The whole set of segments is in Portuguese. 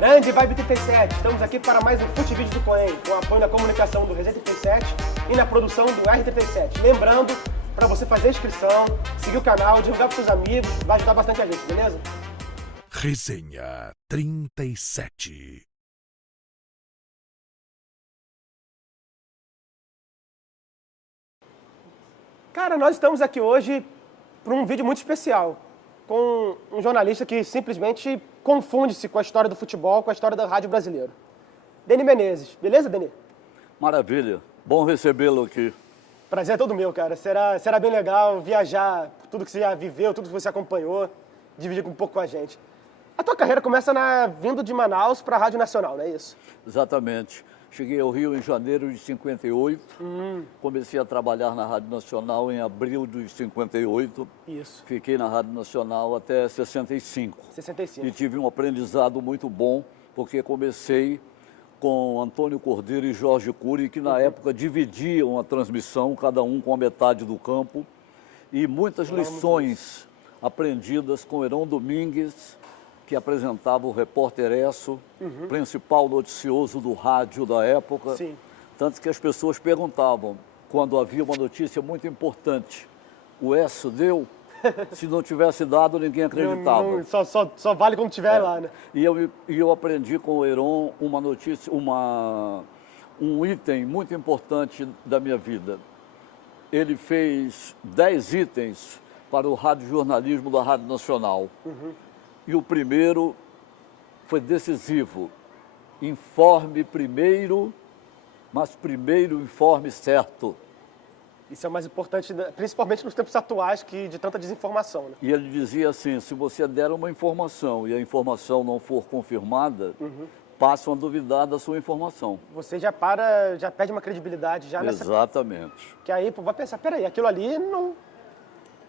Grande Vibe 37, estamos aqui para mais um Fute Vídeo do Coen, com apoio na comunicação do Resenha 37 e na produção do R37. Lembrando, para você fazer a inscrição, seguir o canal, divulgar para seus amigos, vai ajudar bastante a gente, beleza? Resenha 37. Cara, nós estamos aqui hoje para um vídeo muito especial, com um jornalista que simplesmente confunde-se com a história do futebol, com a história da rádio brasileira. Deni Menezes. Beleza, Deni? Maravilha. Bom recebê-lo aqui. Prazer é todo meu, cara. Será bem legal viajar por tudo que você já viveu, tudo que você acompanhou, dividir um pouco com a gente. A tua carreira começa vindo de Manaus para a Rádio Nacional, não é isso? Exatamente. Cheguei ao Rio em janeiro de 58. Comecei a trabalhar na Rádio Nacional em abril de 58. Isso. Fiquei na Rádio Nacional até 65. 65. E tive um aprendizado muito bom, porque comecei com Antônio Cordeiro e Jorge Cury, que na época dividiam a transmissão, cada um com a metade do campo. E muitas lições aprendidas com Heron Domingues, que apresentava o Repórter Esso, principal noticioso do rádio da época. Sim. Tanto que as pessoas perguntavam, quando havia uma notícia muito importante, o Esso deu? Se não tivesse dado, ninguém acreditava. Só vale quando estiver lá, né? E eu aprendi com o Heron uma notícia, um item muito importante da minha vida. Ele fez 10 itens para o radiojornalismo da Rádio Nacional. E o primeiro foi decisivo. Informe primeiro, mas primeiro informe certo. Isso é o mais importante, principalmente nos tempos atuais de tanta desinformação, né? E ele dizia assim, se você der uma informação e a informação não for confirmada, passam a duvidar da sua informação. Você já perde uma credibilidade já nessa... Exatamente. Que aí vai pensar, peraí, aquilo ali não...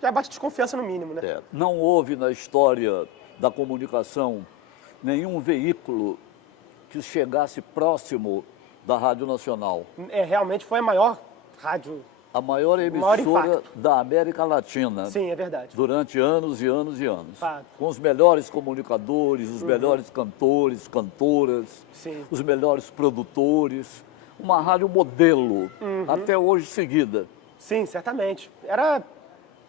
Já bate desconfiança no mínimo, né? Não houve na história da comunicação nenhum veículo que chegasse próximo da Rádio Nacional. Realmente foi a maior rádio... A maior emissora impacto da América Latina. Sim, é verdade. Durante anos e anos e anos. Fato. Com os melhores comunicadores, os melhores cantores, cantoras, Sim. os melhores produtores. Uma rádio modelo, até hoje seguida. Sim, certamente.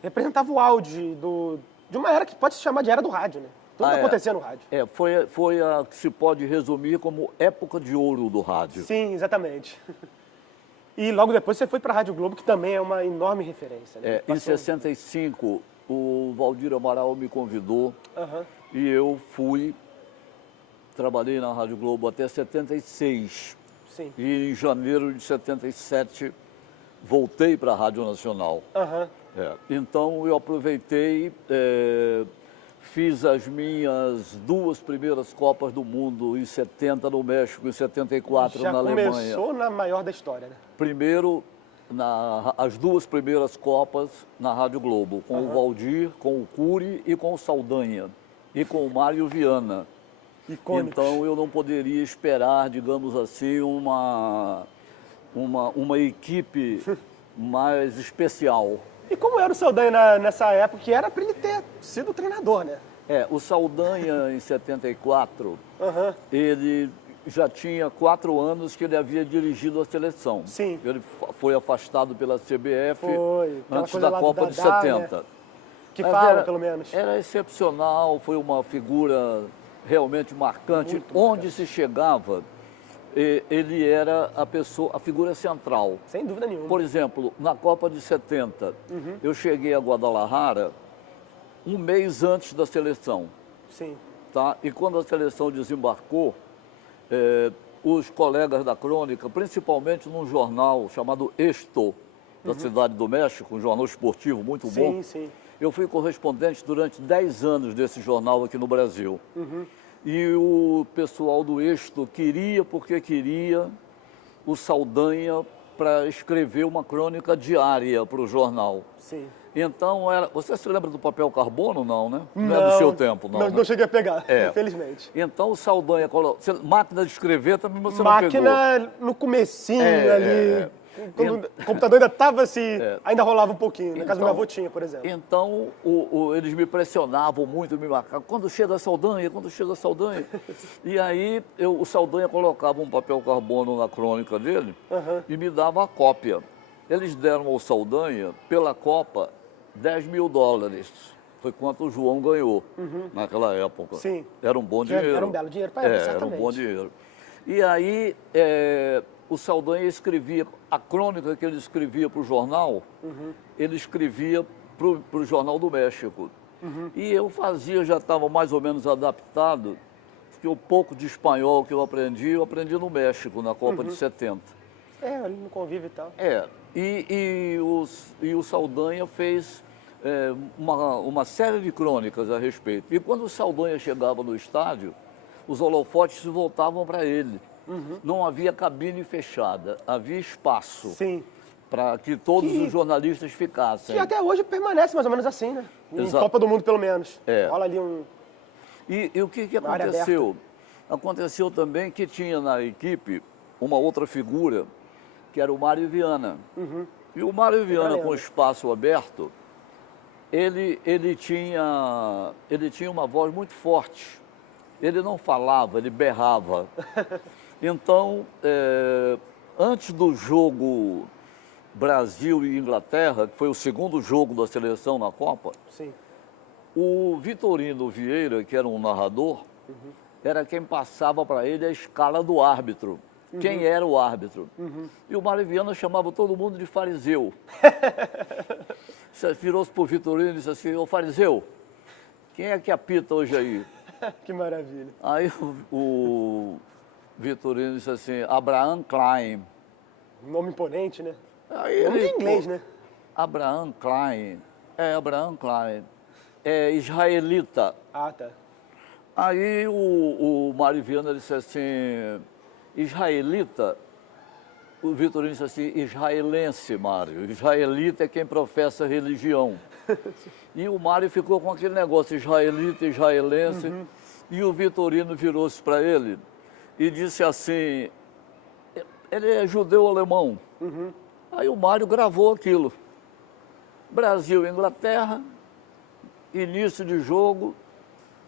Representava o auge de uma era que pode se chamar de era do rádio, né? Tudo acontecia no rádio. Foi a que se pode resumir como época de ouro do rádio. Sim, exatamente. E logo depois você foi para a Rádio Globo, que também é uma enorme referência, né? Em 65, o Valdir Amaral me convidou e eu trabalhei na Rádio Globo até 76. Sim. E em janeiro de 77 voltei para a Rádio Nacional. Então eu aproveitei, fiz as minhas 2 primeiras Copas do Mundo, em 70 no México, em 74 na Alemanha. Já começou na maior da história, né? Primeiro, as 2 primeiras Copas na Rádio Globo, com o Valdir, com o Cury e com o Saldanha, e com o Mário Viana. Icônicos. Então eu não poderia esperar, digamos assim, uma equipe mais especial. E como era o Saldanha nessa época, que era para ele ter sido treinador, né? O Saldanha, em 74, ele já tinha 4 anos que ele havia dirigido a seleção. Sim. Ele foi afastado pela CBF antes coisa da lá do Copa de Dadá, 70. né? Que fala, pelo menos. Era excepcional, foi uma figura realmente marcante. Muito Onde marcante. se chegava, ele era a figura central. Sem dúvida nenhuma. Por exemplo, na Copa de 70, eu cheguei a Guadalajara um mês antes da seleção. Sim. Tá? E quando a seleção desembarcou, os colegas da crônica, principalmente num jornal chamado Esto, da Cidade do México, um jornal esportivo muito bom. Sim. Eu fui correspondente durante 10 anos desse jornal aqui no Brasil. E o pessoal do Esto queria o Saldanha para escrever uma crônica diária para o jornal. Sim. Então, você se lembra do papel carbono, não, né? Não é do seu tempo, não, né? Não cheguei a pegar, infelizmente. Então, o Saldanha, máquina de escrever também você não pegou. Máquina no comecinho ali. Quando o computador ainda estava ainda rolava um pouquinho. Na casa do meu avô tinha, por exemplo. Então, eles me pressionavam muito, me marcavam. Quando chega a Saldanha, quando chega a Saldanha. E aí, o Saldanha colocava um papel carbono na crônica dele e me dava a cópia. Eles deram ao Saldanha, pela Copa, $10 mil. Foi quanto o João ganhou naquela época. Sim. Era um bom dinheiro. Era um belo dinheiro para ele, Era um bom dinheiro. E aí, o Saldanha escrevia, a crônica que ele escrevia para o jornal, ele escrevia para o Jornal do México. E eu fazia, já estava mais ou menos adaptado, porque o pouco de espanhol que eu aprendi no México, na Copa de 70. Ali no convívio e tal. E o Saldanha fez uma série de crônicas a respeito. E quando o Saldanha chegava no estádio, os holofotes se voltavam para ele. Não havia cabine fechada, havia espaço para que todos os jornalistas ficassem. E até hoje permanece mais ou menos assim, né? Em Copa do Mundo, pelo menos. Rola ali um... E o que aconteceu? Aconteceu também que tinha na equipe uma outra figura, que era o Mário Viana. E o Mário Viana, com o espaço aberto, ele tinha uma voz muito forte. Ele não falava, ele berrava. Então, antes do jogo Brasil e Inglaterra, que foi o segundo jogo da seleção na Copa, o Vitorino Vieira, que era um narrador, era quem passava para ele a escala do árbitro. Quem era o árbitro. E o Mário Viana chamava todo mundo de fariseu. Virou-se para o Vitorino e disse assim: ô fariseu, quem é que apita hoje aí? Que maravilha. Aí o Vitorino disse assim: Abraham Klein. Nome imponente, né? Aí nome em inglês, né? Abraham Klein. Abraham Klein. É israelita. Ah, tá. Aí o Mário Viana disse assim: israelita? O Vitorino disse assim: israelense, Mário. Israelita é quem professa religião. E o Mário ficou com aquele negócio, israelita, israelense. E o Vitorino virou-se para ele e disse assim: ele é judeu-alemão. Aí o Mário gravou aquilo. Brasil e Inglaterra, início de jogo,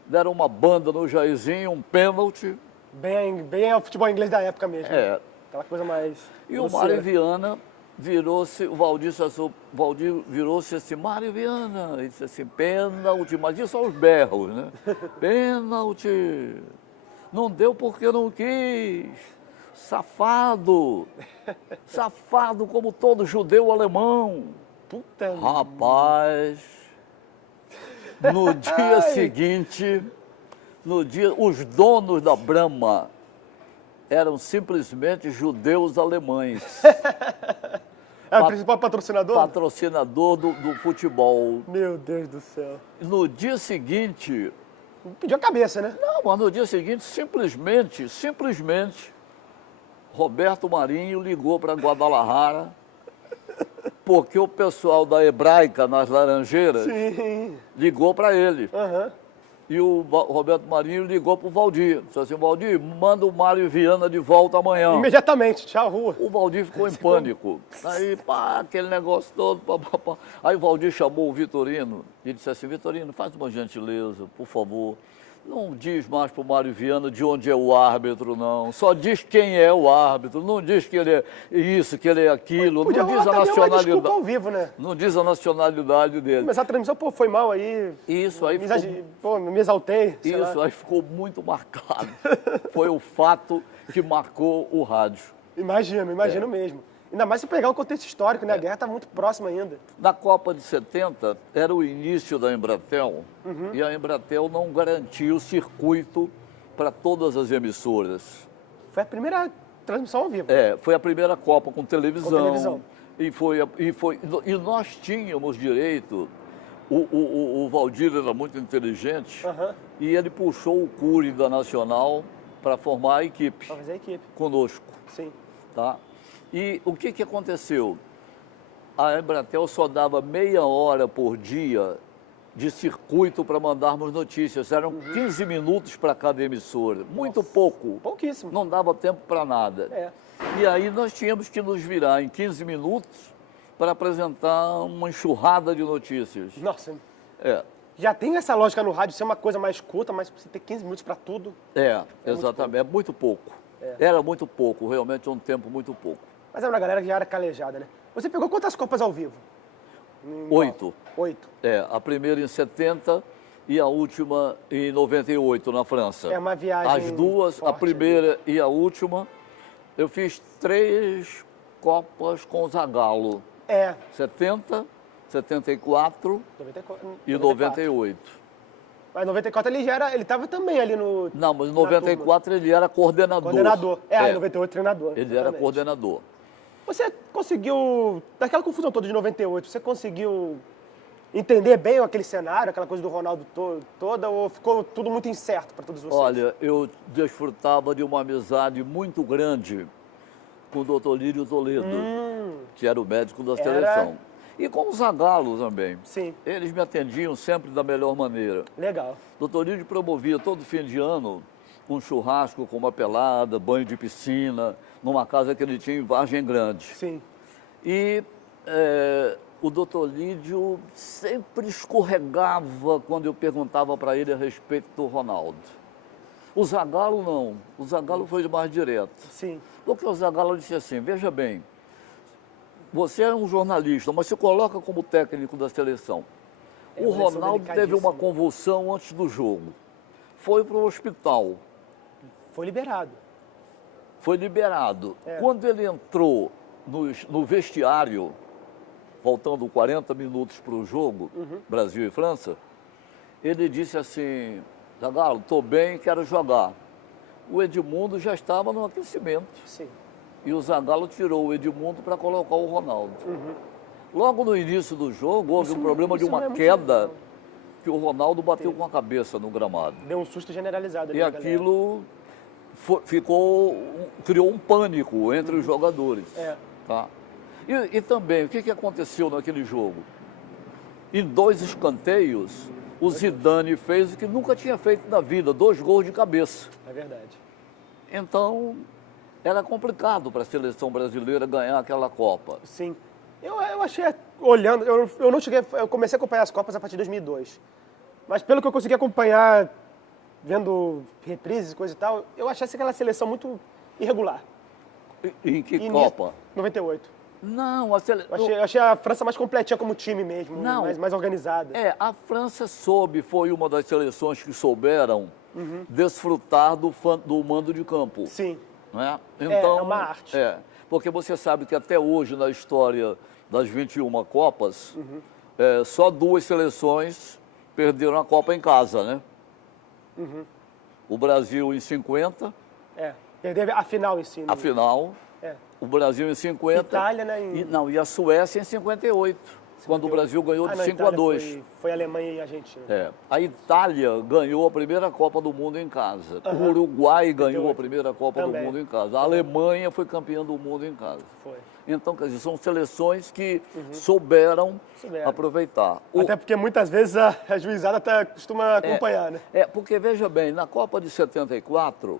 deram uma banda no Jairzinho, um pênalti. Bem o futebol inglês da época mesmo. Aquela coisa mais... E o Mário Viana virou-se, o Valdir virou-se assim: Mário Viana, ele disse assim: pênalti, mas isso aos berros, né? Pênalti, não deu porque não quis, safado, safado como todo judeu alemão. Puta Rapaz, no dia seguinte, os donos da Brahma eram simplesmente judeus alemães. É o principal patrocinador? Patrocinador do futebol. Meu Deus do céu. No dia seguinte... Pediu a cabeça, né? Não, mas no dia seguinte, simplesmente, Roberto Marinho ligou para Guadalajara, porque o pessoal da Hebraica, nas Laranjeiras, ligou para ele. E o Roberto Marinho ligou para o Valdir. Disse assim: Valdir, manda o Mário Viana de volta amanhã. Imediatamente, tchau, rua. O Valdir ficou em pânico. Aí, aquele negócio todo. Aí o Valdir chamou o Vitorino e disse assim: Vitorino, faz uma gentileza, por favor. Não diz mais para o Mário Viana de onde é o árbitro, não. Só diz quem é o árbitro. Não diz que ele é isso, que ele é aquilo. Podia não diz a nacionalidade. Desculpa ao vivo, né? Não diz a nacionalidade dele. Mas a transmissão, foi mal aí. Isso aí me exaltei. Isso aí ficou muito marcado. Foi o fato que marcou o rádio. Imagino mesmo. Ainda mais se pegar o contexto histórico, né? A guerra está muito próxima ainda. Na Copa de 70, era o início da Embratel, e a Embratel não garantia o circuito para todas as emissoras. Foi a primeira transmissão ao vivo. Foi a primeira Copa com televisão. E nós tínhamos direito. O Valdir era muito inteligente, e ele puxou o Cury da Nacional para formar a equipe. Para fazer a equipe. Conosco. Sim. Tá? E o que aconteceu? A Embratel só dava meia hora por dia de circuito para mandarmos notícias. Eram 15 minutos para cada emissora. Muito pouco. Pouquíssimo. Não dava tempo para nada. É. E aí nós tínhamos que nos virar em 15 minutos para apresentar uma enxurrada de notícias. Nossa, É, já tem essa lógica no rádio ser uma coisa mais curta, mas você ter 15 minutos para tudo. exatamente. É muito pouco. Era muito pouco, realmente um tempo muito pouco. Mas era uma galera que já era calejada, né? Você pegou quantas Copas ao vivo? 8. 8. A primeira em 70 e a última em 98 na França. É uma viagem As duas, a forte, primeira e a última, eu fiz 3 Copas com o Zagallo. 70, 74 e 98. Mas 94 ele estava também ali no... Não, mas em 94 ele era coordenador. Coordenador. Em 98 treinador. Ele era exatamente. coordenador. Você conseguiu, daquela confusão toda de 98, você conseguiu entender bem aquele cenário, aquela coisa do Ronaldo toda, ou ficou tudo muito incerto para todos vocês? Olha, eu desfrutava de uma amizade muito grande com o Dr. Lírio Toledo, que era o médico da seleção. E com o Zagallo também. Sim. Eles me atendiam sempre da melhor maneira. Legal. O Dr. Lírio promovia todo fim de ano um churrasco com uma pelada, banho de piscina, numa casa que ele tinha em Vargem Grande. Sim. E o doutor Lídio sempre escorregava quando eu perguntava para ele a respeito do Ronaldo. O Zagallo não. O Zagallo foi mais direto. Sim. Porque o Zagallo disse assim, veja bem, você é um jornalista, mas se coloca como técnico da seleção. O Ronaldo teve uma convulsão antes do jogo. Foi para o hospital. Foi liberado. Foi liberado. Quando ele entrou no vestiário, faltando 40 minutos para o jogo, Brasil e França, ele disse assim, Zagallo, estou bem, quero jogar. O Edmundo já estava no aquecimento. Sim. E o Zagallo tirou o Edmundo para colocar o Ronaldo. Logo no início do jogo, houve um problema de uma queda que o Ronaldo bateu com a cabeça no gramado. Deu um susto generalizado ali. E aquilo criou um pânico entre os jogadores. Tá? E também, o que aconteceu naquele jogo? Em 2 escanteios, o Zidane fez o que nunca tinha feito na vida, 2 gols de cabeça. É verdade. Então, era complicado para a seleção brasileira ganhar aquela Copa. Sim. Eu achei, olhando, eu não cheguei, eu comecei a acompanhar as Copas a partir de 2002. Mas pelo que eu consegui acompanhar, vendo reprises e coisa e tal, eu achei aquela seleção muito irregular. Em que Copa? 98. Não, eu achei a França mais completinha como time mesmo, mais organizada. A França foi uma das seleções que souberam desfrutar do mando de campo. Sim. Né? Então, é uma arte. Porque você sabe que até hoje, na história das 21 Copas, só 2 seleções perderam a Copa em casa, né? O Brasil em 50. Perdeu a final em si. A final. O Brasil em 50. Itália, né? E a Suécia em 58, quando o Brasil ganhou de 5-2. Foi Alemanha e Argentina. A Itália ganhou a primeira Copa do Mundo em casa. O Uruguai ganhou a primeira Copa do Mundo em casa. A Alemanha foi campeã do mundo em casa. Foi. Então, quer dizer, são seleções que souberam aproveitar. Até porque muitas vezes a juizada costuma acompanhar, né? Porque, veja bem, na Copa de 74,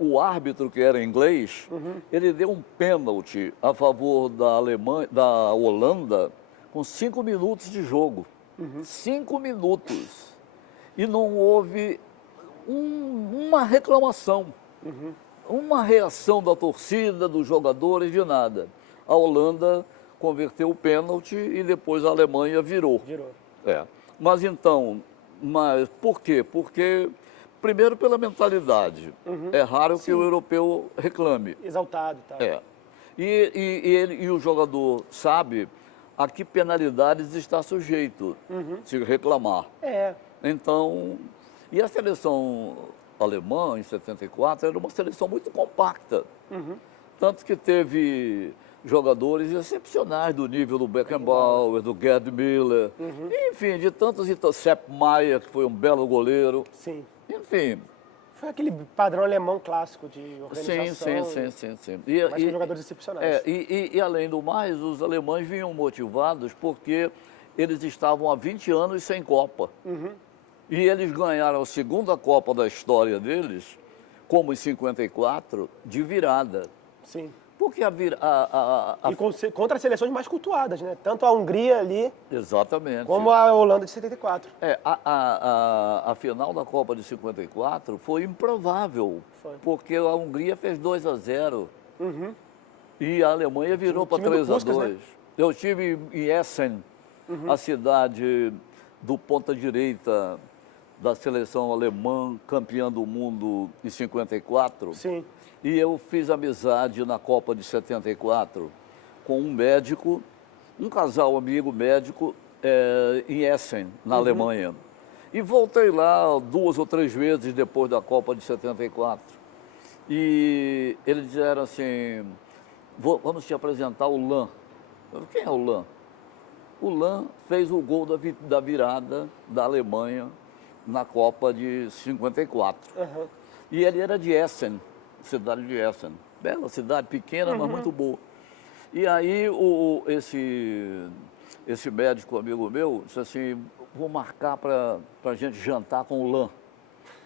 o árbitro, que era inglês, ele deu um pênalti a favor da Holanda com 5 minutos de jogo. 5 minutos. E não houve uma reclamação, uma reação da torcida, dos jogadores, de nada. A Holanda converteu o pênalti e depois a Alemanha virou. Mas então, por quê? Porque... Primeiro, pela mentalidade. É raro que o europeu reclame. Exaltado e tal. E o jogador sabe a que penalidades está sujeito se reclamar. Então, e a seleção alemã, em 74, era uma seleção muito compacta. Tanto que teve jogadores excepcionais do nível do Beckenbauer, do Gerd Müller, enfim, de tantos e tantos. Sepp Maier, que foi um belo goleiro. Sim. Enfim. Foi aquele padrão alemão clássico de organização. Sim. Mas com jogadores excepcionais. E além do mais, os alemães vinham motivados porque eles estavam há 20 anos sem Copa. E eles ganharam a segunda Copa da história deles, como em 54, de virada. Sim. Porque E contra as seleções mais cultuadas, né? Tanto a Hungria ali, Exatamente. como a Holanda de 74. A final da Copa de 54 foi improvável, Foi. porque a Hungria fez 2-0 e a Alemanha virou para time do 3-2. Puskás, né? Eu estive em Essen, a cidade do ponta-direita da seleção alemã, campeã do mundo em 54. Sim. E eu fiz amizade na Copa de 74 com um médico, um casal amigo médico em Essen, na Alemanha. E voltei lá 2 ou 3 vezes depois da Copa de 74. E eles disseram assim, vamos te apresentar o Lan. Eu falei, quem é o Lan? O Lan fez o gol da virada da Alemanha na Copa de 54. E ele era de Essen, cidade de Essen. Bela cidade, pequena, mas muito boa. E aí esse médico amigo meu disse assim, vou marcar para a gente jantar com o Lan.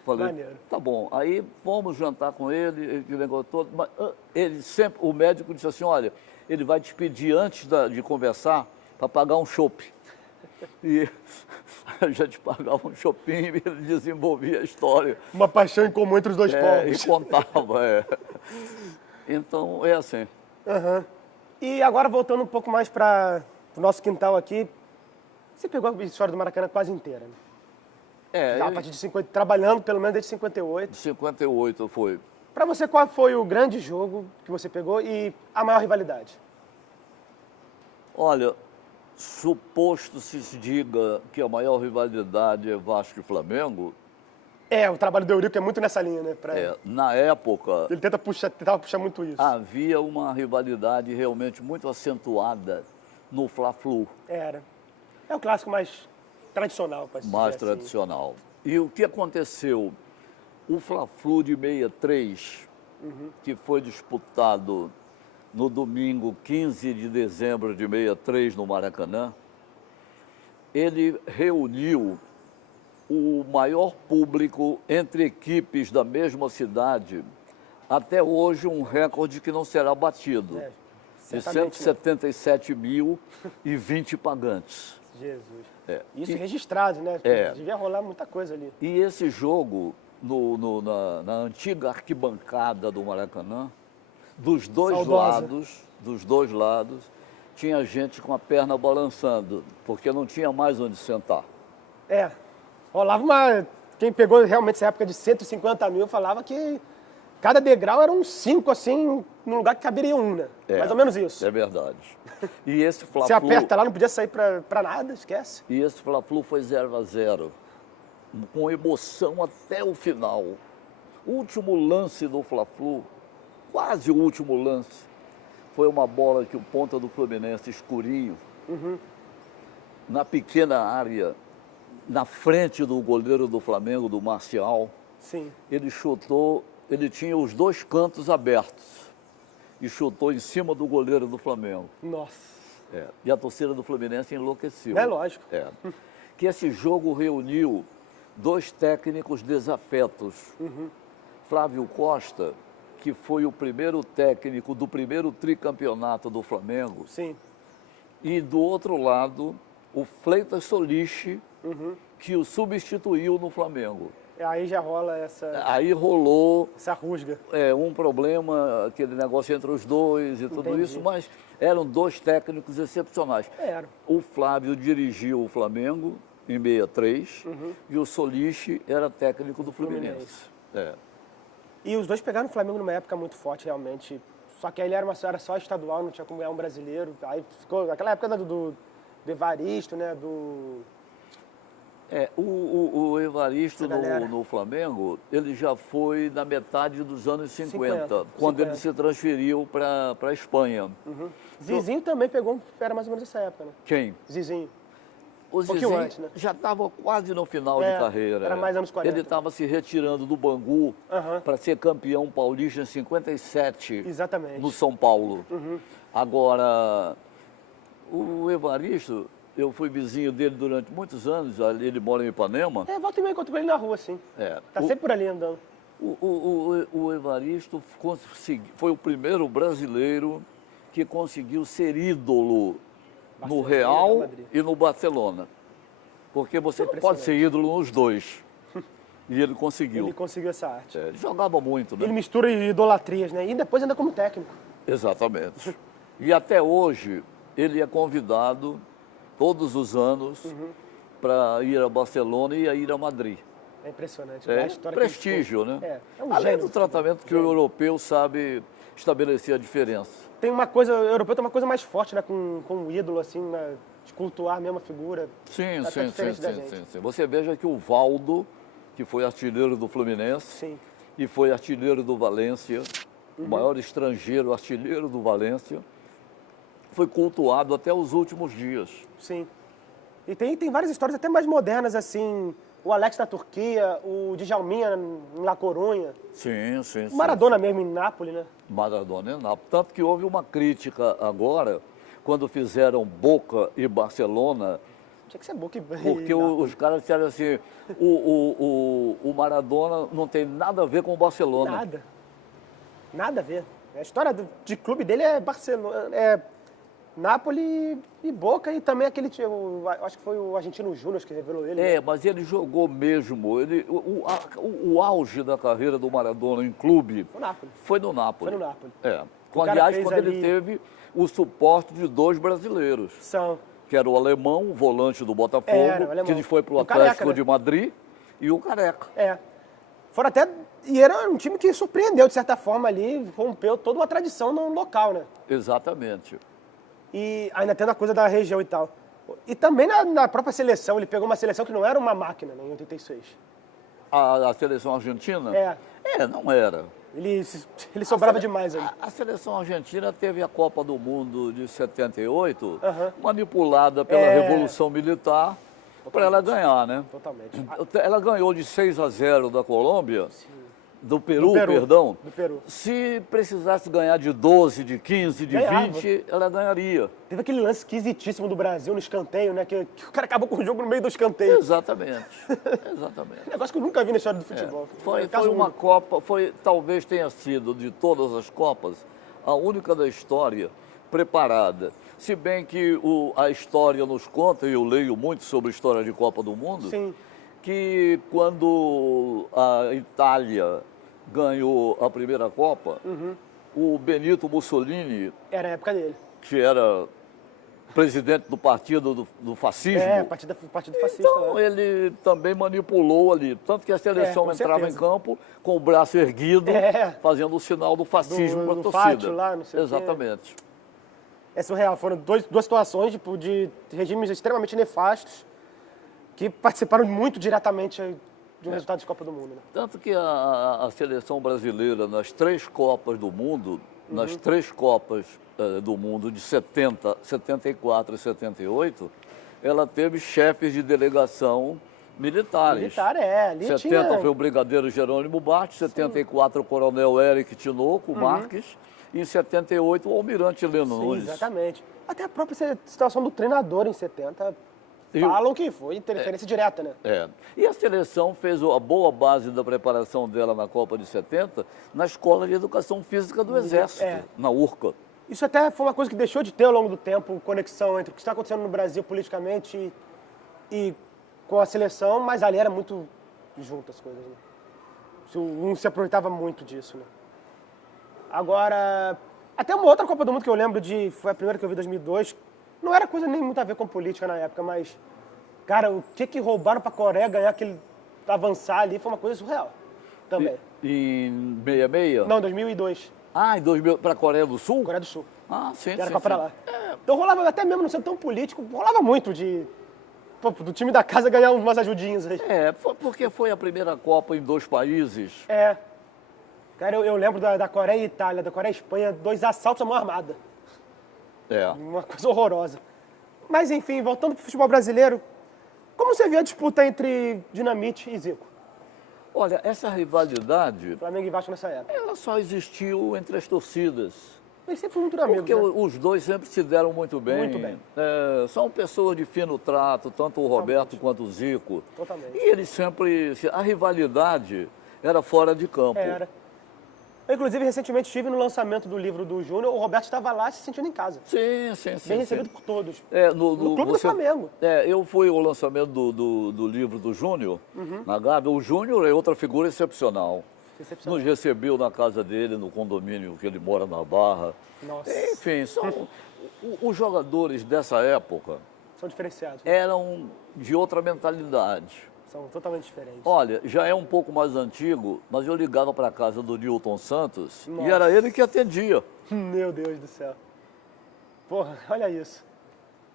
Falei, Maneiro. tá bom. Aí fomos jantar com ele, aquele negócio todo. Mas ele sempre, o médico disse assim, olha, ele vai te pedir antes de conversar para pagar um chopp. E a gente pagava um shopping e ele desenvolvia a história. Uma paixão em comum entre os dois povos. E contava, Então, é assim. E agora, voltando um pouco mais para o nosso quintal aqui, você pegou a história do Maracanã quase inteira, né? Já a partir de 50, trabalhando pelo menos desde 58. 58 foi. Para você, qual foi o grande jogo que você pegou e a maior rivalidade? Olha, suposto se diga que a maior rivalidade é Vasco e Flamengo. O trabalho do Eurico é muito nessa linha, né? Na época, Ele tentava puxar muito isso. havia uma rivalidade realmente muito acentuada no Fla-Flu. Era. É o clássico mais tradicional, para dizer Mais assim. tradicional. E o que aconteceu? O Fla-Flu de 63, que foi disputado no domingo 15 de dezembro de 63 no Maracanã, ele reuniu o maior público entre equipes da mesma cidade, até hoje um recorde que não será batido, de certamente 177.020 pagantes. Jesus. Isso registrado, né? Devia rolar muita coisa ali. E esse jogo, na antiga arquibancada do Maracanã, dos dois lados, tinha gente com a perna balançando, porque não tinha mais onde sentar. Rolava uma... Quem pegou realmente essa época de 150 mil falava que cada degrau era uns 5, assim, num lugar que caberia um, né? Mais ou menos isso. É verdade. E esse Fla-Flu... Você aperta lá, não podia sair pra nada, esquece. E esse Fla-Flu foi 0-0, com emoção até o final. O último lance do Fla-Flu, quase o último lance, foi uma bola que o ponta do Fluminense, escurinho, na pequena área, na frente do goleiro do Flamengo, do Marcial, Sim. ele chutou, ele tinha os dois cantos abertos e chutou em cima do goleiro do Flamengo. Nossa. E a torcida do Fluminense enlouqueceu. É lógico. Que esse jogo reuniu 2 técnicos desafetos. Flávio Costa, que foi o primeiro técnico do primeiro tricampeonato do Flamengo. Sim. E do outro lado, o Fleitas Soliche, que o substituiu no Flamengo. Aí já rola essa... Aí rolou Essa rusga. um problema, aquele negócio entre os dois e tudo Entendi. isso, mas eram 2 técnicos excepcionais. Era. O Flávio dirigiu o Flamengo em 63 e o Soliche era técnico do Fluminense. E os dois pegaram o Flamengo numa época muito forte, realmente. Só que aí ele era só estadual, não tinha como ganhar um brasileiro. Aí ficou aquela época do Evaristo, né? O Evaristo galera. no Flamengo, ele já foi na metade dos anos 50, 50, quando 50. ele se transferiu para a Espanha. Zizinho também pegou, era mais ou menos essa época, né? Quem? Zizinho. O pouquinho Zizinho antes, né? já estava quase no final de carreira. era mais anos 40. Ele estava se retirando do Bangu para ser campeão paulista em 57 Exatamente. no São Paulo. Agora, o Evaristo, eu fui vizinho dele durante muitos anos, ali ele mora em Ipanema. Volta e meia encontro com ele na rua, assim. Tá sempre por ali andando. O Evaristo foi o primeiro brasileiro que conseguiu ser ídolo no Real e no Barcelona. Porque você não pode ser ídolo nos dois. E ele conseguiu. Ele conseguiu essa arte. Ele jogava muito, né? Ele mistura idolatrias, né? E depois anda como técnico. Exatamente. E até hoje, ele é convidado todos os anos para ir a Barcelona e a ir a Madrid. É impressionante. É A história prestígio, né? É um Além gênio do tratamento que o europeu sabe estabelecer a diferença. Tem uma coisa, o europeu tem uma coisa mais forte, né? Com o ídolo, assim, né? De cultuar a mesma figura. Sim, Até diferente da gente. sim. Você veja que o Valdo, que foi artilheiro do Fluminense Sim. e foi artilheiro do Valência, o maior estrangeiro artilheiro do Valência, foi cultuado até os últimos dias. Sim. E tem várias histórias até mais modernas, assim. O Alex na Turquia, o Djalminha em La Corunha. Sim. O Maradona mesmo em Nápoles, né? Maradona em Nápoles. Tanto que houve uma crítica agora, quando fizeram Boca e Barcelona, Tinha que ser Boca e porque os caras disseram assim, o Maradona não tem nada a ver com o Barcelona. Nada. Nada a ver. A história de clube dele é Barcelona, é Nápoles e Boca, e também aquele, acho que foi o Argentino Júnior que revelou ele. É, mas ele jogou mesmo. O auge da carreira do Maradona em clube Foi no Nápoles. foi no Nápoles. Foi no Nápoles. É. O cara Aliás, fez quando ele ali- teve o suporte de 2 brasileiros, São. que era o alemão, o volante do Botafogo, Era, o alemão. que foi para o O Careca, Atlético né? de Madrid, e o Careca. É. Foram até. E era um time que surpreendeu, de certa forma, ali, rompeu toda uma tradição no local, né? Exatamente. E ainda tendo a coisa da região e tal. E também na própria seleção, ele pegou uma seleção que não era uma máquina, né, em 86. A seleção argentina? É. Não era. Ele sobrava demais ali. A seleção argentina teve a Copa do Mundo de 78, Aham. manipulada pela Revolução Militar para ela ganhar, né? Totalmente. Ela ganhou de 6-0 da Colômbia, do Peru, Do Peru, perdão. do Peru. Se precisasse ganhar de 12, de 15, de Ganhava. 20, ela ganharia. Teve aquele lance esquisitíssimo do Brasil no escanteio, né? Que o cara acabou com o jogo no meio do escanteio. Exatamente. Exatamente. Negócio que eu nunca vi na história do futebol. Foi Caso uma único. Copa, talvez tenha sido, de todas as Copas, a única da história preparada. Se bem que a história nos conta, e eu leio muito sobre a história de Copa do Mundo, Sim. que quando a Itália ganhou a primeira Copa, o Benito Mussolini, Era a época dele. que era presidente do partido do fascismo, Partido fascista. então né? ele também manipulou ali. Tanto que a seleção com entrava certeza. em campo com o braço erguido, fazendo o sinal do fascismo para a do torcida. fátio lá, não sei o quê. Exatamente. É surreal. Foram duas situações de regimes extremamente nefastos que participaram muito diretamente de um resultado de Copa do Mundo. Né? Tanto que a seleção brasileira, nas 3 Copas do Mundo, nas 3 Copas do Mundo de 70, 74 e 78, ela teve chefes de delegação militares. Militar, ali 70 tinha... foi o brigadeiro Jerônimo Bart, 74 o coronel Eric Tinoco Marques, e em 78 o almirante Heleno Sim, Nunes. exatamente. Até a própria situação do treinador em 70 falam que foi interferência direta, né? E a seleção fez a boa base da preparação dela na Copa de 70 na Escola de Educação Física do Exército, na URCA. Isso até foi uma coisa que deixou de ter ao longo do tempo, conexão entre o que está acontecendo no Brasil politicamente e com a seleção, mas ali era muito junto as coisas, né? Um se aproveitava muito disso, né? Agora, até uma outra Copa do Mundo que eu lembro foi a primeira que eu vi em 2002, não era coisa nem muito a ver com política na época, mas, cara, o que roubaram pra Coreia ganhar avançar ali foi uma coisa surreal também. E em 66? Não, 2002, Em 2000, para a Coreia do Sul? Coreia do Sul. Sim, Que era sim, Copa sim. pra lá. Então rolava, até mesmo não sendo tão político, rolava muito do time da casa ganhar umas ajudinhas aí. Porque foi a primeira Copa em 2 países. Cara, eu lembro da Coreia e Itália, da Coreia e Espanha, 2 assaltos à mão armada. Uma coisa horrorosa. Mas, enfim, voltando pro futebol brasileiro, como você vê a disputa entre Dinamite e Zico? Olha, essa rivalidade, Flamengo e Vasco nessa época. ela só existiu entre as torcidas. Eles sempre foram muito amigos, Porque né? os dois sempre se deram muito bem. Muito bem. São pessoas de fino trato, tanto o Roberto quanto o Zico. Totalmente. E eles sempre... A rivalidade era fora de campo. Era. Eu, inclusive, recentemente estive no lançamento do livro do Júnior, o Roberto estava lá se sentindo em casa. Sim, sim, sim. Bem recebido sim. por todos. No Clube do Flamengo. Eu fui ao lançamento do livro do Júnior, na Gávea. O Júnior é outra figura excepcional. Excepcional. Nos recebeu na casa dele, no condomínio que ele mora na Barra. Nossa. Enfim, os jogadores dessa época São diferenciados. Né? eram de outra mentalidade. São totalmente diferentes. Olha, já é um pouco mais antigo, mas eu ligava para a casa do Newton Santos Nossa. e era ele que atendia. Meu Deus do céu. Porra, olha isso.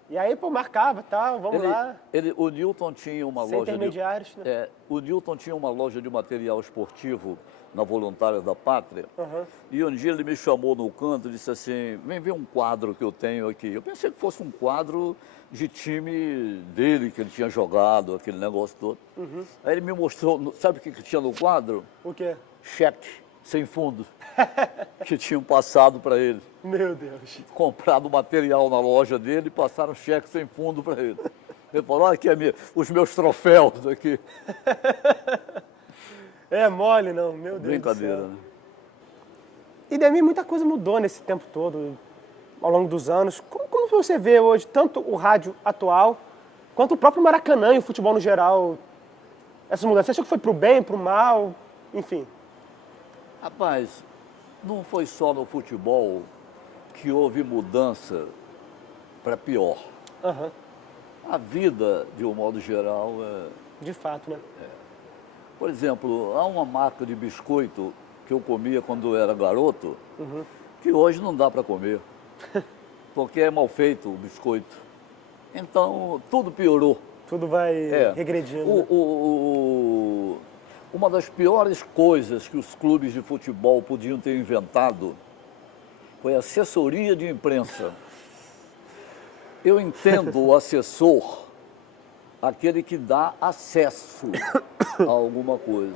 E aí, pô, marcava, tá, vamos lá. O Newton tinha uma Sem loja intermediários, né? o Newton tinha uma loja de material esportivo na Voluntários da Pátria. E um dia ele me chamou no canto e disse assim, vem ver um quadro que eu tenho aqui. Eu pensei que fosse um quadro de time dele, que ele tinha jogado, aquele negócio todo. Aí ele me mostrou, sabe o que tinha no quadro? O quê? Cheque, sem fundo, que tinham passado para ele. Meu Deus. Comprado material na loja dele e passaram cheque sem fundo para ele. Ele falou, aqui é os meus troféus aqui. É mole, não, meu Deus Brincadeira, do céu. né? E Demir, muita coisa mudou nesse tempo todo, ao longo dos anos. Como você vê hoje, tanto o rádio atual, quanto o próprio Maracanã e o futebol no geral, essas mudanças? Você achou que foi pro bem, pro mal, enfim? Rapaz, não foi só no futebol que houve mudança para pior. Aham, A vida, de um modo geral, de fato, né? Por exemplo, há uma marca de biscoito que eu comia quando eu era garoto, que hoje não dá para comer, porque é mal feito o biscoito. Então, tudo piorou. Tudo vai regredindo. né? Uma das piores coisas que os clubes de futebol podiam ter inventado foi a assessoria de imprensa. Eu entendo o assessor, aquele que dá acesso a alguma coisa.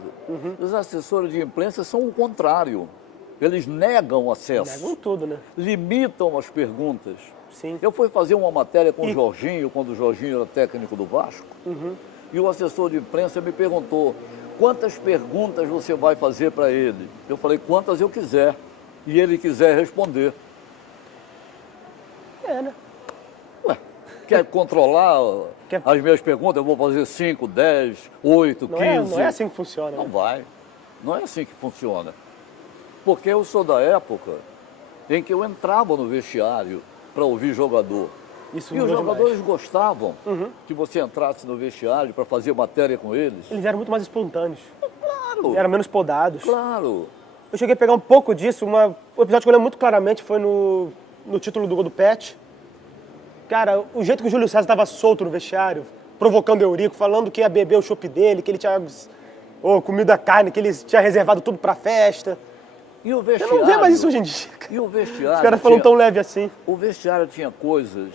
Os assessores de imprensa são o contrário. Eles negam acesso, Negam tudo, né? limitam as perguntas. Sim. Eu fui fazer uma matéria com o Jorginho, quando o Jorginho era técnico do Vasco, e o assessor de imprensa me perguntou, quantas perguntas você vai fazer para ele? Eu falei, quantas eu quiser, e ele quiser responder. Né? Ué, quer controlar Quer- as minhas perguntas? Eu vou fazer 5, 10, 8, 15. Não é assim que funciona. Não Né? vai. Não é assim que funciona. Porque eu sou da época em que eu entrava no vestiário para ouvir jogador. Isso E os mudou jogadores demais. gostavam que você entrasse no vestiário para fazer matéria com eles. Eles eram muito mais espontâneos. Claro, Eram menos podados. claro. Eu cheguei a pegar um pouco disso. O episódio que eu lembro muito claramente foi no título do gol do Pet. Cara, o jeito que o Júlio César estava solto no vestiário, provocando o Eurico, falando que ia beber o chopp dele, que ele tinha comido a carne, que ele tinha reservado tudo pra festa. E o Você vestiário... não vê mais isso hoje em dia. E o vestiário... Os caras falam tinha- tão leve assim. O vestiário tinha coisas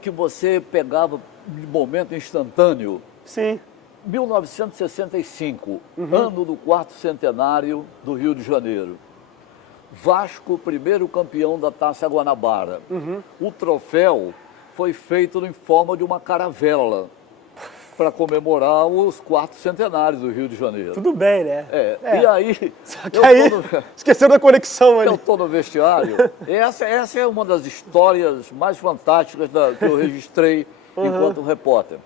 que você pegava de momento instantâneo. Sim. 1965, ano do 4º centenário do Rio de Janeiro. Vasco, primeiro campeão da Taça Guanabara. O troféu foi feito em forma de uma caravela para comemorar os 4 centenários do Rio de Janeiro. Tudo bem, né? E aí, Só que aí, esqueceram da conexão ali. eu estou no vestiário. Essa é uma das histórias mais fantásticas que eu registrei enquanto repórter.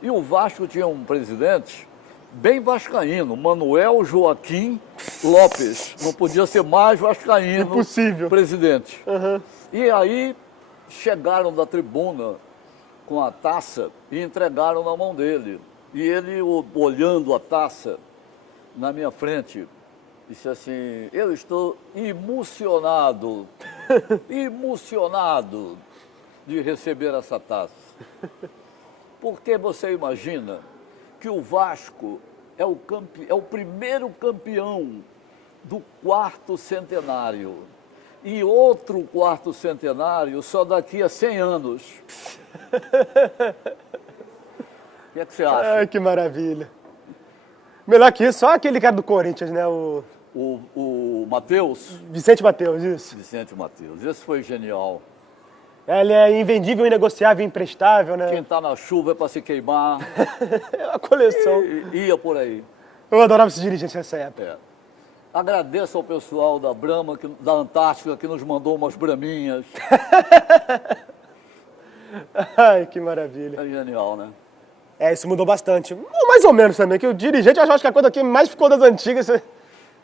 E o Vasco tinha um presidente bem vascaíno, Manuel Joaquim Lopes. Não podia ser mais vascaíno. Impossível. Presidente. E aí chegaram da tribuna com a taça e entregaram na mão dele. E ele, olhando a taça na minha frente, disse assim, eu estou emocionado, emocionado de receber essa taça. Porque você imagina que o Vasco é o primeiro campeão do 4º centenário. E outro 4º centenário só daqui a 100 anos. O que é que você acha? Ai, que maravilha. Melhor que isso, só aquele cara do Corinthians, né? o Matheus, Vicente Matheus, isso. Vicente Matheus, esse foi genial. Ele é invendível, inegociável, imprestável, né? Quem tá na chuva é para se queimar, É uma coleção. e ia por aí. Eu adorava esse dirigente nessa época. É. Agradeço ao pessoal da Brahma, da Antártica, que nos mandou umas braminhas. Ai, que maravilha. É genial, né? É, isso mudou bastante. Mais ou menos também, que o dirigente, eu acho que a coisa que mais ficou das antigas,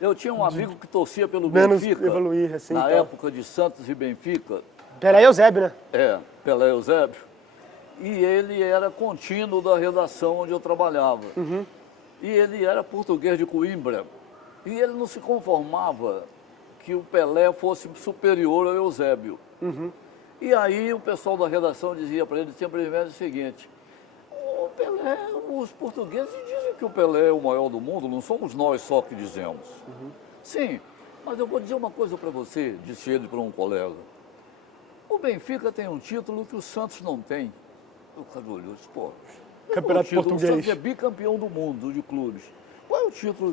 Eu tinha um amigo que torcia pelo menos Benfica, evoluir, assim. na Então. época de Santos e Benfica, Pelé e Eusébio, né? Pelé Eusébio, e ele era contínuo da redação onde eu trabalhava. E ele era português de Coimbra, e ele não se conformava que o Pelé fosse superior ao Eusébio. E aí o pessoal da redação dizia para ele simplesmente o seguinte: o Pelé, os portugueses dizem que o Pelé é o maior do mundo, não somos nós só que dizemos. Sim, mas eu vou dizer uma coisa para você, disse ele para um colega. O Benfica tem um título que o Santos não tem. O cara olhou e disse, pô, Campeonato o título, português. O Santos é bicampeão do mundo de clubes. Qual é o título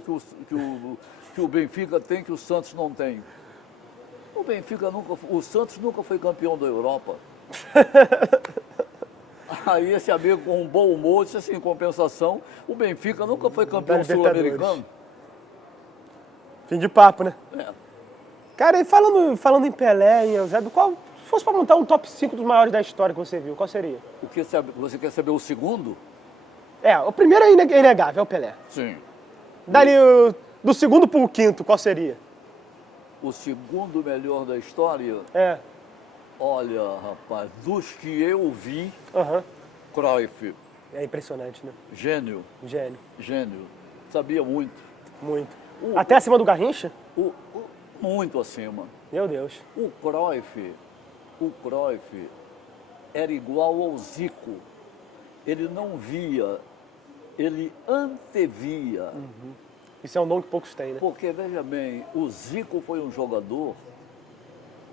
que o Benfica tem que o Santos não tem? O Santos nunca foi campeão da Europa. Aí esse amigo com um bom humor disse assim, em compensação, o Benfica nunca foi campeão sul-americano. Fim de papo, né? É. Cara, e falando em Pelé e Eusébio, se fosse pra montar um top 5 dos maiores da história que você viu, qual seria? Você quer saber o segundo? O primeiro é inegável, é o Pelé. Sim. Dali, do segundo pro quinto, qual seria? O segundo melhor da história? É. Olha, rapaz, dos que eu vi, Aham. Cruyff, É impressionante, né? gênio, Gênio. sabia muito, Muito. Até acima do Garrincha? muito acima. Meu Deus. O Cruyff era igual ao Zico, ele não via, ele antevia. Isso é um dom que poucos têm, né? Porque, veja bem, o Zico foi um jogador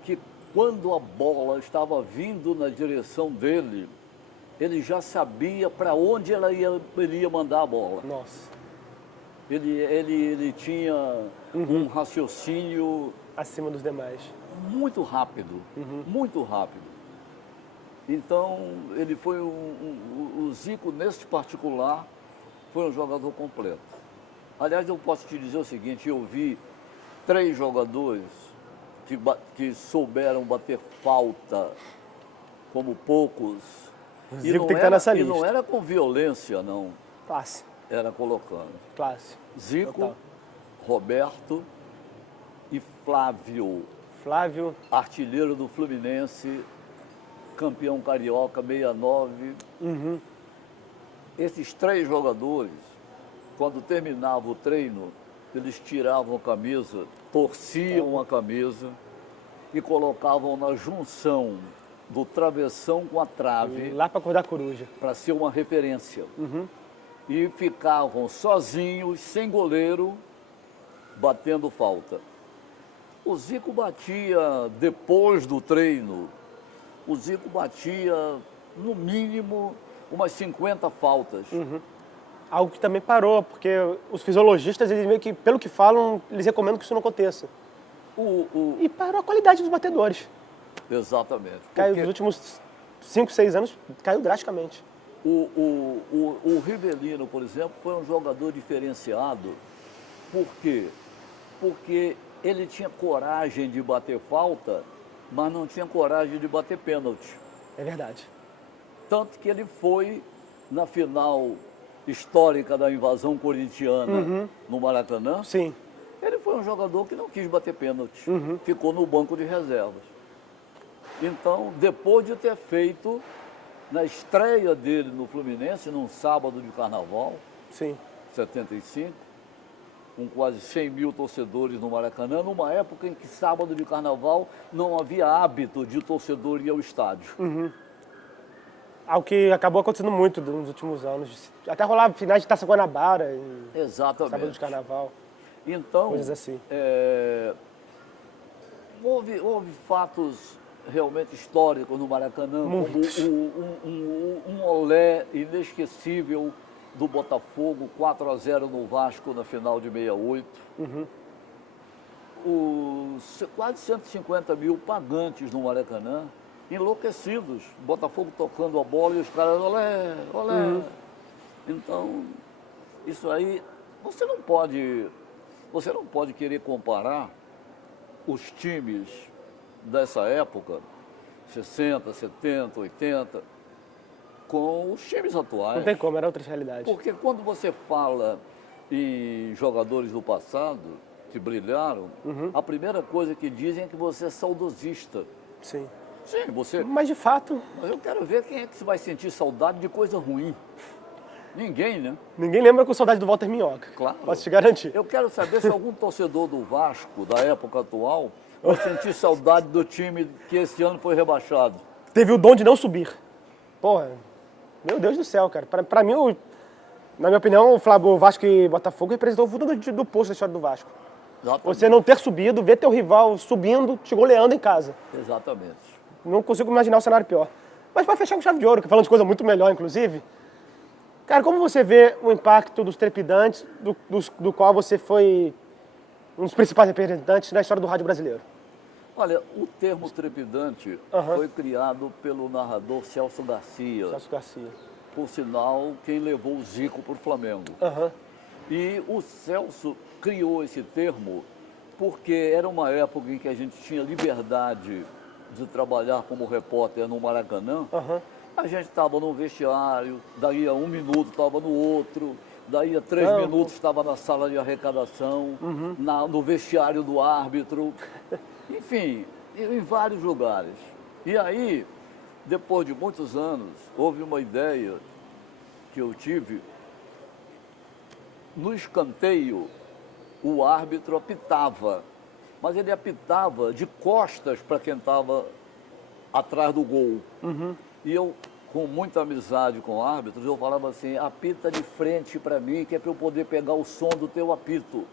que, quando a bola estava vindo na direção dele, ele já sabia para onde ele ia mandar a bola. Nossa. Ele tinha um raciocínio Acima dos demais. muito rápido, muito rápido. Então, ele foi o Zico, nesse particular, foi um jogador completo. Aliás, eu posso te dizer o seguinte, eu vi 3 jogadores que souberam bater falta como poucos. O Zico tem que estar nessa lista. E não era com violência, não. Classe. Era colocando. Classe. Zico, Total. Roberto e Flávio, Flávio. artilheiro do Fluminense, campeão carioca, 69. Esses 3 jogadores, quando terminava o treino, eles tiravam a camisa, torciam a camisa e colocavam na junção do travessão com a trave Lá pra acordar a coruja. para ser uma referência. E ficavam sozinhos, sem goleiro, batendo falta. O Zico batia, depois do treino, o Zico batia, no mínimo, umas 50 faltas. Algo que também parou, porque os fisiologistas, eles meio que, pelo que falam, eles recomendam que isso não aconteça. E parou a qualidade dos batedores. Exatamente. Caiu nos últimos 5, 6 anos, caiu drasticamente. O Rivelino, por exemplo, foi um jogador diferenciado. Por quê? Porque ele tinha coragem de bater falta, mas não tinha coragem de bater pênalti. É verdade. Tanto que ele foi na final histórica da invasão corintiana no Maracanã. Sim. Ele foi um jogador que não quis bater pênalti. Ficou no banco de reservas. Então, depois de ter feito, na estreia dele no Fluminense, num sábado de carnaval, Sim. 75, com quase 100 mil torcedores no Maracanã, numa época em que sábado de carnaval não havia hábito de torcedor ir ao estádio. Algo que acabou acontecendo muito nos últimos anos. Até rolava finais de Taça Guanabara, em Exatamente. sábado de carnaval, Então, coisas assim. houve fatos realmente históricos no Maracanã, Muitos. como um olé inesquecível do Botafogo, 4-0 no Vasco na final de 68. quase 150 mil pagantes no Maracanã, enlouquecidos, Botafogo tocando a bola e os caras, olé, olé. Então, isso aí, você não pode querer comparar os times dessa época, 60, 70, 80, com os times atuais. Não tem como, era outra realidade. Porque quando você fala em jogadores do passado que brilharam, a primeira coisa que dizem é que você é saudosista. Sim. Sim, você... Mas de fato, Mas eu quero ver quem é que vai sentir saudade de coisa ruim. Ninguém, né? ninguém lembra com saudade do Walter Minhoca. Claro. Posso te garantir. Eu quero saber se algum torcedor do Vasco, da época atual, vai sentir saudade do time que esse ano foi rebaixado. Teve o dom de não subir. Porra, meu Deus do céu, cara. Pra mim, na minha opinião, o Vasco e Botafogo representou o fundo do poço da história do Vasco. Exatamente. Você não ter subido, ver teu rival subindo, te goleando em casa. Exatamente. Não consigo imaginar um cenário pior. Mas para fechar com chave de ouro, falando de coisa muito melhor, inclusive, cara, como você vê o impacto dos trepidantes, do qual você foi um dos principais representantes na história do rádio brasileiro? Olha, o termo trepidante foi criado pelo narrador Celso Garcia. Celso Garcia. Por sinal, quem levou o Zico para o Flamengo. E o Celso criou esse termo porque era uma época em que a gente tinha liberdade de trabalhar como repórter no Maracanã. A gente estava num vestiário, daí a 1 minuto estava no outro, daí a 3 minutos estava na sala de arrecadação, no vestiário do árbitro, enfim, em vários lugares. E aí, depois de muitos anos, houve uma ideia que eu tive. No escanteio, o árbitro apitava, mas ele apitava de costas para quem estava atrás do gol. E eu, com muita amizade com árbitros, eu falava assim, apita de frente para mim, que é para eu poder pegar o som do teu apito.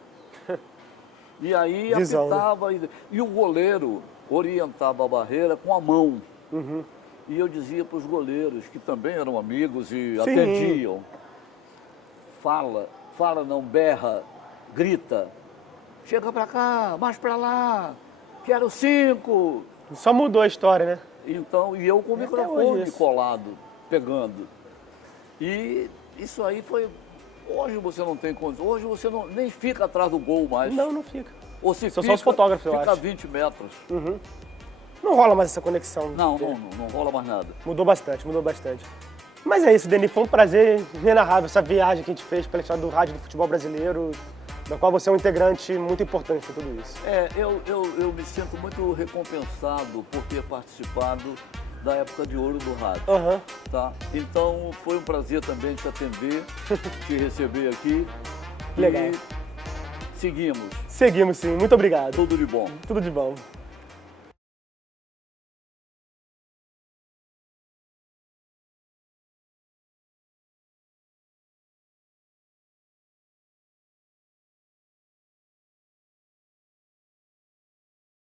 E aí Visão, apitava, né? E o goleiro orientava a barreira com a mão. E eu dizia para os goleiros, que também eram amigos e atendiam, fala não, berra, grita, chega para cá, mais para lá, quero 5. Só mudou a história, né? Então, e eu com o microfone colado, pegando. E isso aí foi... Hoje você não tem condição, hoje você nem fica atrás do gol mais. Não fica. Ou se São fica, só os fotógrafos, eu fica a acho. 20 metros. Não rola mais essa conexão. Não rola mais nada. Mudou bastante, mudou bastante. Mas é isso, Denis, foi um prazer inenarrável essa viagem que a gente fez pela história do rádio do futebol brasileiro, da qual você é um integrante muito importante para tudo isso. Eu me sinto muito recompensado por ter participado da época de ouro do rádio. Tá? Então foi um prazer também te atender, te receber aqui. Legal. E seguimos. Seguimos sim, muito obrigado. Tudo de bom. Tudo de bom.